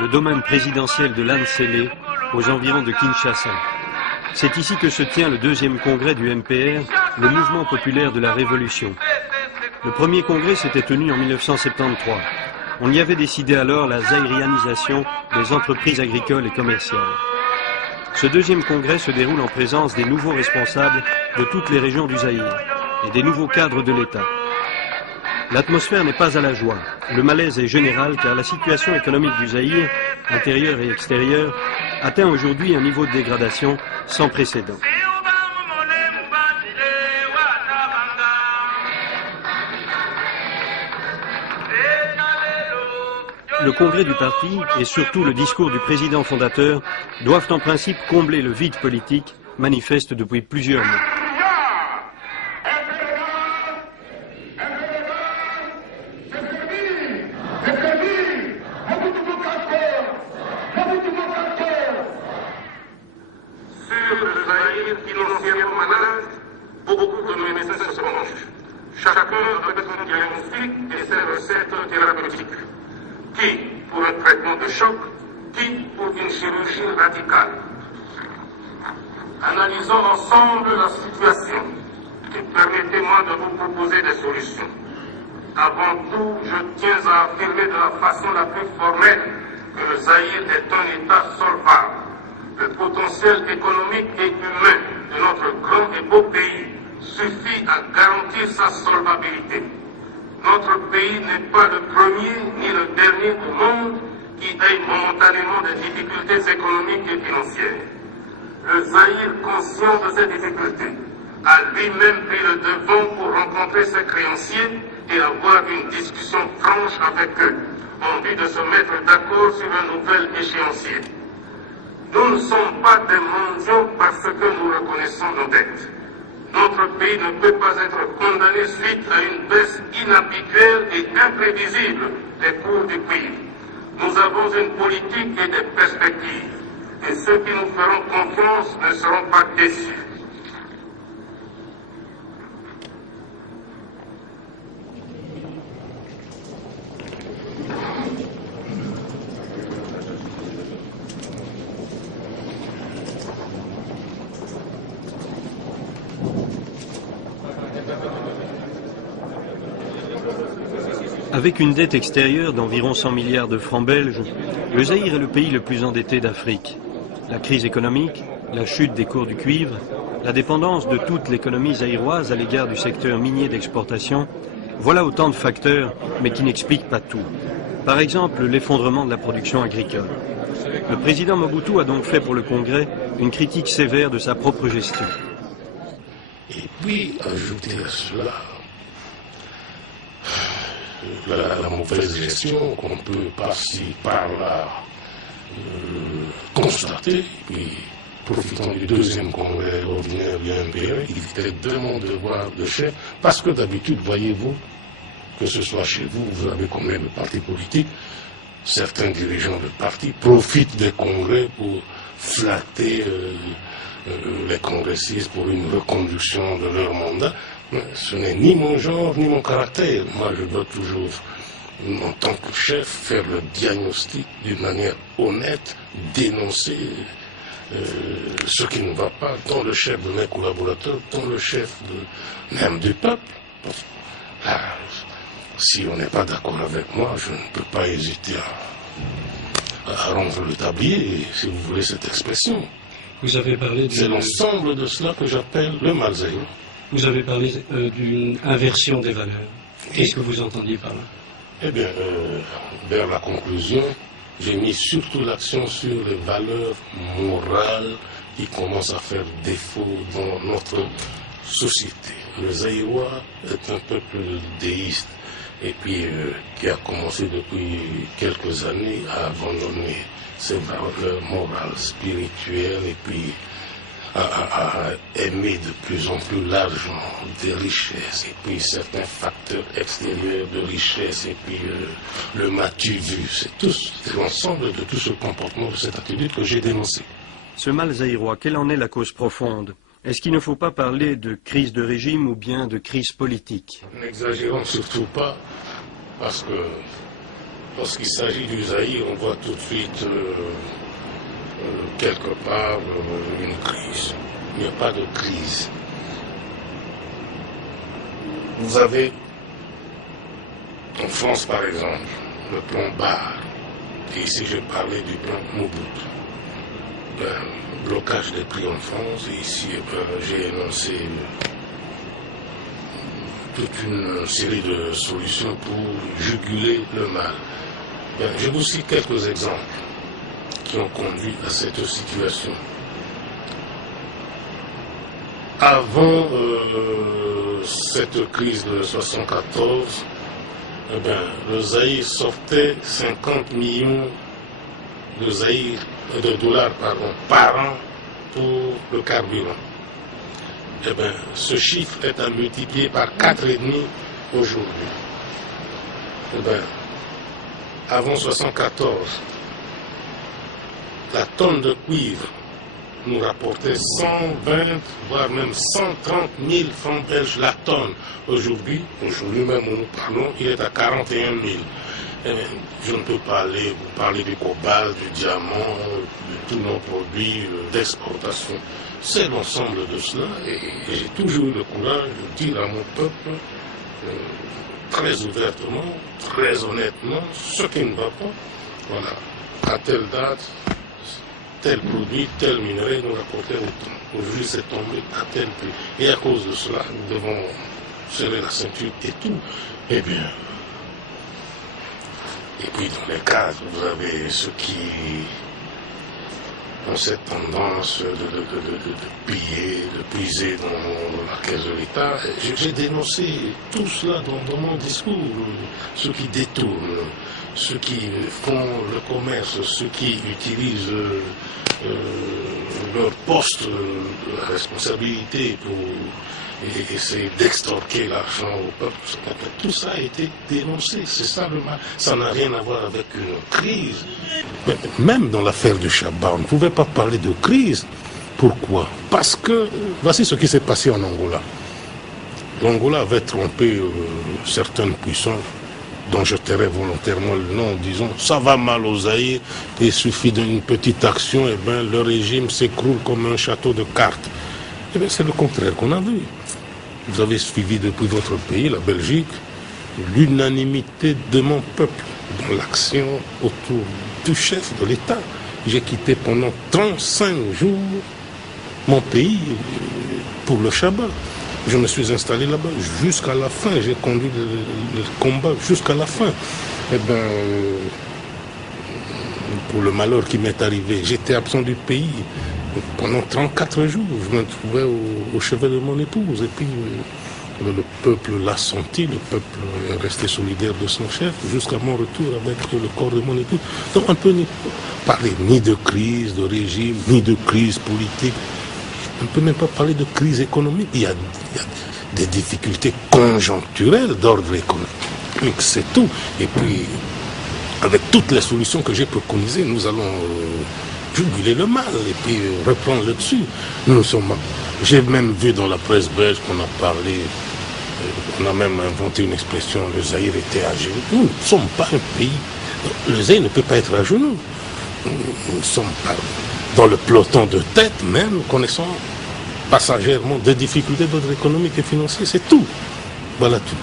le domaine présidentiel de Lanzélé, aux environs de Kinshasa. C'est ici que se tient le deuxième congrès du MPR, le Mouvement populaire de la Révolution. Le premier congrès s'était tenu en 1973. On y avait décidé alors la zaïrianisation des entreprises agricoles et commerciales. Ce deuxième congrès se déroule en présence des nouveaux responsables de toutes les régions du Zaïre et des nouveaux cadres de l'État. L'atmosphère n'est pas à la joie. Le malaise est général car la situation économique du Zaïre, intérieure et extérieure, atteint aujourd'hui un niveau de dégradation sans précédent. Le congrès du parti et surtout le discours du président fondateur doivent en principe combler le vide politique manifeste depuis plusieurs mois. Qui pour un traitement de choc, qui pour une chirurgie radicale. Analysons ensemble la situation et permettez-moi de vous proposer des solutions. Avant tout, je tiens à affirmer de la façon la plus formelle que le Zaïre est un État solvable. Le potentiel économique et humain de notre grand et beau pays suffit à garantir sa solvabilité. Notre pays n'est pas le premier ni le dernier au monde qui ait momentanément des difficultés économiques et financières. Le Zaïre, conscient de ces difficultés, a lui-même pris le devant pour rencontrer ses créanciers et avoir une discussion franche avec eux, en vue de se mettre d'accord sur un nouvel échéancier. Nous ne sommes pas des mendiants parce que nous reconnaissons nos dettes. Notre pays ne peut pas être condamné suite à une baisse inhabituelle et imprévisible des cours du cuivre. Nous avons une politique et des perspectives, et ceux qui nous feront confiance ne seront pas déçus. Avec une dette extérieure d'environ 100 milliards de francs belges, le Zaïre est le pays le plus endetté d'Afrique. La crise économique, la chute des cours du cuivre, la dépendance de toute l'économie zaïroise à l'égard du secteur minier d'exportation, voilà autant de facteurs, mais qui n'expliquent pas tout. Par exemple, l'effondrement de la production agricole. Le président Mobutu a donc fait pour le Congrès une critique sévère de sa propre gestion. Et puis, ajouter à cela la mauvaise gestion qu'on peut par-ci, par-là constater, puis profitant du deuxième congrès ordinaire du MPR, il était de mon devoir de chef, parce que d'habitude, voyez-vous, que ce soit chez vous, vous avez combien de partis politiques, certains dirigeants de partis profitent des congrès pour flatter les congressistes pour une reconduction de leur mandat. Ce n'est ni mon genre, ni mon caractère. Moi, je dois toujours, en tant que chef, faire le diagnostic d'une manière honnête, dénoncer ce qui ne va pas, tant le chef de mes collaborateurs, tant le chef même du peuple. Là, si on n'est pas d'accord avec moi, je ne peux pas hésiter à rendre le tablier, si vous voulez cette expression. Vous avez parlé C'est l'ensemble de cela que j'appelle le mal zaïrois. Vous avez parlé d'une inversion des valeurs. Qu'est-ce que vous entendiez par là? Eh bien, vers la conclusion, j'ai mis surtout l'accent sur les valeurs morales qui commencent à faire défaut dans notre société. Le Zaïrois est un peuple déiste et puis qui a commencé depuis quelques années à abandonner ses valeurs morales, spirituelles et puis à aimer de plus en plus largement des richesses et puis certains facteurs extérieurs de richesse et puis le m'as-tu vu, c'est l'ensemble de tout ce comportement, de cette attitude que j'ai dénoncé. Ce mal zaïrois, quelle en est la cause profonde? Est-ce qu'il ne faut pas parler de crise de régime ou bien de crise politique? N'exagérons surtout pas, parce que lorsqu'il s'agit du Zaïre, on voit tout de suite quelque part une crise. Il n'y a pas de crise. Vous avez, en France par exemple, le plan Barre. Et ici, je parlais du plan Mobutu. Blocage des prix en France. Et ici, j'ai énoncé toute une série de solutions pour juguler le mal. Je vous cite quelques exemples qui ont conduit à cette situation. Avant cette crise de 1974, le Zaïre sortait 50 millions de dollars par an pour le carburant. Ce chiffre est à multiplier par 4,5 aujourd'hui. Avant 1974, la tonne de cuivre nous rapportait 120, voire même 130 000 francs belges la tonne. Aujourd'hui même où nous parlons, il est à 41 000. Je ne peux pas vous parler du cobalt, du diamant, de tous nos produits d'exportation. C'est l'ensemble de cela et j'ai toujours eu le courage de dire à mon peuple très ouvertement, très honnêtement, ce qui ne va pas. Voilà, à telle date, tel produit, tel minerai nous rapportait autant. Aujourd'hui, c'est tombé à tel prix. Et à cause de cela, nous devons serrer la ceinture et tout. Eh bien, et puis dans les cases, vous avez ceux qui ont cette tendance de piller, de puiser dans la caisse de l'État. J'ai dénoncé tout cela dans mon discours. Ceux qui détournent, ceux qui font le commerce, ceux qui utilisent leur poste de responsabilité pour essayer d'extorquer l'argent au peuple. Tout ça a été dénoncé. C'est ça le mal. Ça n'a rien à voir avec une crise. Même dans l'affaire du Chaban, on ne pouvait pas parler de crise. Pourquoi? Parce que voici ce qui s'est passé en Angola. L'Angola avait trompé certaines puissances dont je tairai volontairement le nom en disant ça va mal au Zaïre, il suffit d'une petite action, et le régime s'écroule comme un château de cartes. Eh bien, c'est le contraire qu'on a vu. Vous avez suivi depuis votre pays, la Belgique, l'unanimité de mon peuple dans l'action autour du chef de l'État. J'ai quitté pendant 35 jours mon pays pour le Shabbat. Je me suis installé là-bas jusqu'à la fin. J'ai conduit le combat jusqu'à la fin. Eh bien, pour le malheur qui m'est arrivé, j'étais absent du pays pendant 34 jours. Je me trouvais au chevet de mon épouse. Et puis, le peuple l'a senti, le peuple est resté solidaire de son chef jusqu'à mon retour avec le corps de mon épouse. Donc, on ne peut parler ni de crise de régime, ni de crise politique. On ne peut même pas parler de crise économique. Il y a des difficultés conjoncturelles d'ordre économique, c'est tout. Et puis, avec toutes les solutions que j'ai préconisées, nous allons juguler le mal et puis reprendre le dessus. J'ai même vu dans la presse belge qu'on a parlé, on a même inventé une expression, le Zaïre était à genoux. Nous ne sommes pas un pays. Le Zaïre ne peut pas être à genoux. Nous ne sommes pas dans le peloton de tête même, connaissant passagèrement des difficultés d'ordre économique et financier, c'est tout. Voilà tout.